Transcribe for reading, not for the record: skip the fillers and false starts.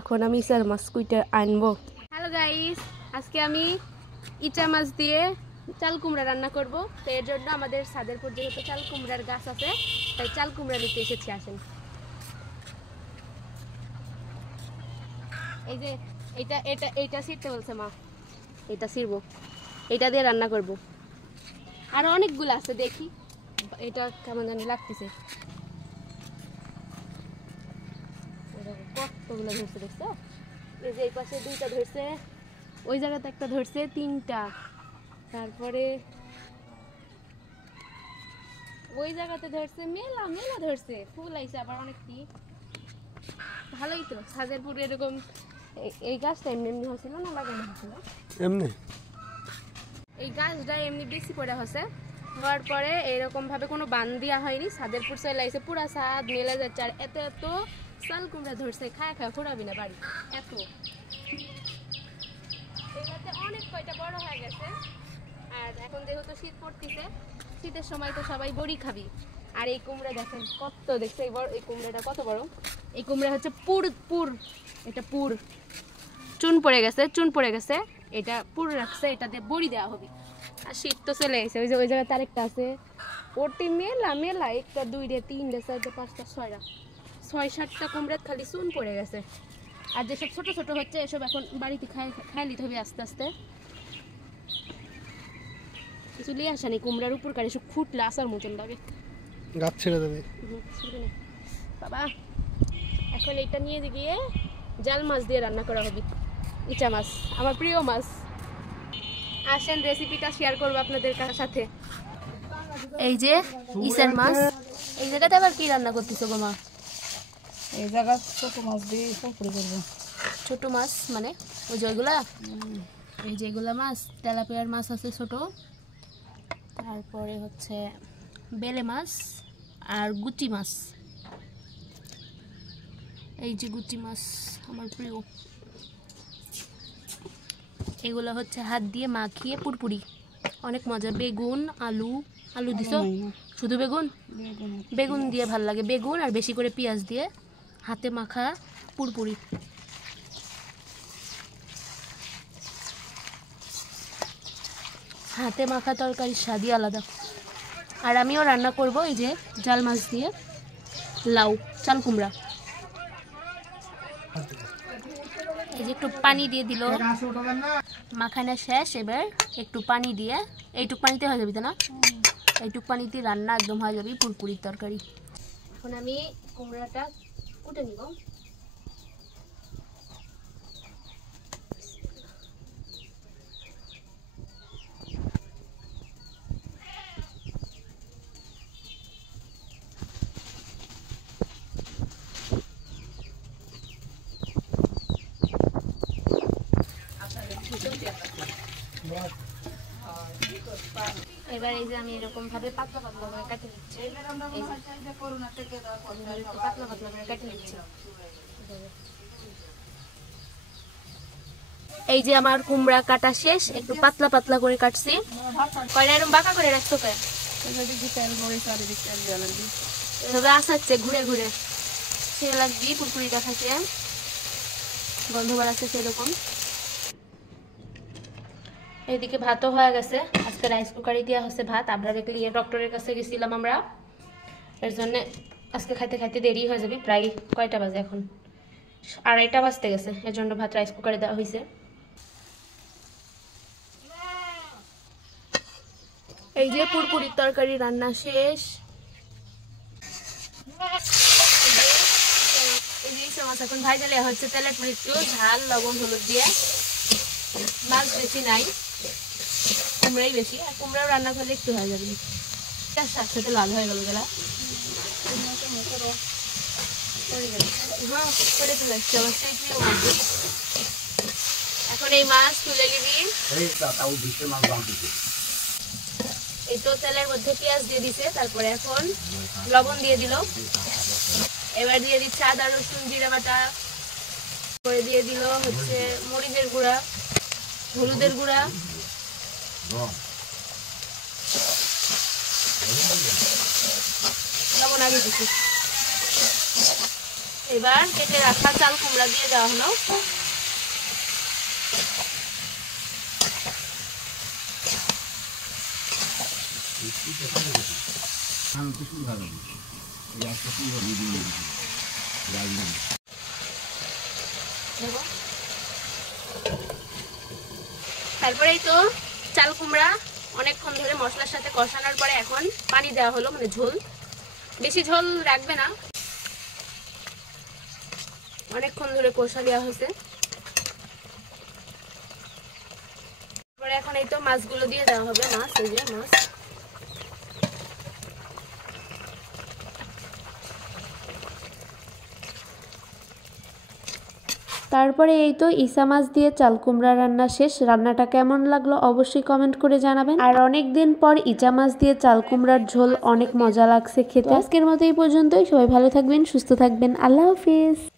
এখন আমি ইচার মাছ কুইটা আনবো। হ্যালো গাইস, আজকে আমি ইচা মাছ দিয়ে চাল কুমড়া রান্না করব। তো এর জন্য আমাদের ছাদের উপর যেহেতু চাল কুমড়ার গাছ আছে, তাই চাল কুমড়া নিতে এসেছি। আসেন, এই যে এটা এটা এইটা ছিঁড়তে বলছে মা, এটা ছিঁড়বো, এটা দিয়ে রান্না করব। আর অনেকগুলো আছে, দেখি এটা কেমন জানি লাগতেছে। কতগুলো ধরছে দেখছো? এই যে এই পাশে দুইটা ধরছে, ওই জায়গাতে একটা ধরছে, তিনটা, তারপরে ওই জায়গাতে ধরছে, মেলা মেলা ধরছে, ফুল আইছে আবার অনেকটি। ভালোই তো, ছাদের পুরো এরকম। এই গাছটা এমনি এমনি হয়েছিল না, লাগানো হয়েছিল এমনি? এই গাছটা এমনি বেশি পড়ে হচ্ছে, হওয়ার পরে এরকম ভাবে কোনো বান দেওয়া হয়নি, ছাদের পুর চলে আইছে, পুরা ছাদ মেলে যাচ্ছে। আর এত এত চাল কুমড়া ধরছে, খায় খায় ফুরাবি না বাড়ি এত। এগুলোতে অনেক কয়টা বড় হয়ে গেছে। আর এখন যেহেতু শীত পড়তেছে, শীতের সময় তো সবাই বড়ি খাবি। আর এই কুমড়া দেখেন কত, দেখছে এই কুমড়াটা কত বড়। এই কুমড়া হচ্ছে পুর পুর, এটা পুর, চুন পড়ে গেছে, চুন পড়ে গেছে, এটা পুর রাখছে, এটাতে বড়ি দেওয়া হবে। আর শীত তো চলে গেছে, ওই যে ওই জায়গায় আরেকটা আছে, ওটি মেলা মেলা, একটা দুইটা তিনটা চারটা পাঁচটা ছয়টা, 6-7টা কুমড়া খালি চুন পড়ে গেছে। আর যেসব ছোট ছোট হচ্ছে এসব এখন বাড়িতে খাই নিতে হবে আস্তে আস্তে। কিছু লিয়ে আসানি, কুমড়ার উপর কারে সব ফুটলে আসার মতন লাগে, গাছ ছেড়ে দেবে বাবা। এখন এটা নিয়ে গিয়ে জাল মাছ দিয়ে রান্না করা হবে, ইচা মাছ, আমার প্রিয় মাছ। আসেন রেসিপিটা শেয়ার করবো আপনাদের সাথে। এই যে ইচার মাছ, এই জায়গাতে আবার কি রান্না করতেছো গো মা? এই জায়গা ছোট মাছ দিয়ে পুকুরে করবো। ছোট মাছ মানে ওই যেগুলা, এই যেগুলা মাছ, তেলাপিয়ার মাছ আছে ছোট, তারপরে হচ্ছে বেলে মাছ আর গুচি মাছ। এই যে গুচি মাছ আমার প্রিয়, এগুলো হচ্ছে হাত দিয়ে মাখিয়ে পুরপুরি, অনেক মজা। বেগুন আলু, আলু দিছো? শুধু বেগুন? বেগুন দিয়ে ভাল লাগে, বেগুন আর বেশি করে পেঁয়াজ দিয়ে হাতে মাখা পুরপুরি। হাতে মাখা তরকারির স্বাদই আলাদা। আর আমিও রান্না করব এই যে জাল মাছ দিয়ে লাউ, চাল কুমড়া। এই যে একটু পানি দিয়ে দিল, মাখানা শেষ, এবার একটু পানি দিয়ে, এইটুক পানিতে হয়ে যাবে না, এইটুক পানিতে রান্না একদম হয়ে যাবে পুরপুরির তরকারি। এখন আমি কুমড়াটা কুটে নিব। এবার এই যে আমি এরকম ভাবে পাতলা পাতলা করে কেটে নিচ্ছি, পাতলা পাতলা করে কেটে নিচ্ছি। এই যে আমার কুমড়া কাটা শেষ, একটু পাতলা পাতলা করে কাটছি। কয়টা এরকম বাঁকা করে রাখতো কে? এভাবে আসাচ্ছে ঘুরে ঘুরে, সে লাগবি পুরপুরিটা থাকে, গন্ধ বাড়াচ্ছে সেরকম। এইদিকে ভাতও হয়ে গেছে, আজকে রাইস কুকারে দেওয়া হচ্ছে ভাত। আমরা দেখলি ডক্টরের কাছে গেছিলাম আমরা, এর জন্য আজকে খাইতে খাইতে দেরি হয়ে যাবে। প্রায় কয়টা বাজে এখন? 2:30 বাজতে গেছে, এর জন্য ভাত রাইস কুকারে দেওয়া হয়েছে। এই যে পুরপুরির তরকারি রান্না শেষ। এই যে মাছ এখন ভাজা দেওয়া হচ্ছে তেলের পর, একটু ঝাল লবণ হলুদ দিয়ে। মাছ বেশি নাই, কুমড়াই বেশি, আর কুমড়াও রান্না করলে একটু হয়ে যাবে। সাথে লাল হয়ে গেল গেলা, এখন এই মাছ তুলে নিবি। এই তো তেলের মধ্যে পেঁয়াজ দিয়ে দিছে, তারপরে এখন লবণ দিয়ে দিল, এবার দিয়ে দিচ্ছে আদা রসুন জিরা বাটা, করে দিয়ে দিল হচ্ছে মরিচের গুঁড়া, হলুদের গুঁড়া, লবণ আগে দিচ্ছি। এবার কেটে রাখা চাল কুমড়া দিয়ে দেওয়া হলো। তারপরেই তো চাল কুমড়া অনেকক্ষণ ধরে মশলার সাথে কষানোর পরে এখন পানি দেওয়া হলো, মানে ঝোল, বেশি ঝোল রাখবে না, অনেকক্ষণ ধরে কষা দেওয়া হয়েছে। তারপরে এখন এই তো মাছগুলো দিয়ে দেওয়া হবে, মাছ, এই যে মাছ। তারপরে এই তো ইসা মাছ দিয়ে চাল কুমড়া রান্না শেষ। রান্নাটা কেমন লাগলো অবশ্যই কমেন্ট করে জানাবেন। আর অনেক দিন পর ইচা মাছ দিয়ে চাল কুমড়ার ঝোল অনেক মজা লাগছে খেতে। আজকের মতো এই পর্যন্তই। সবাই ভালো থাকবেন, সুস্থ থাকবেন। আল্লাহ হাফিজ।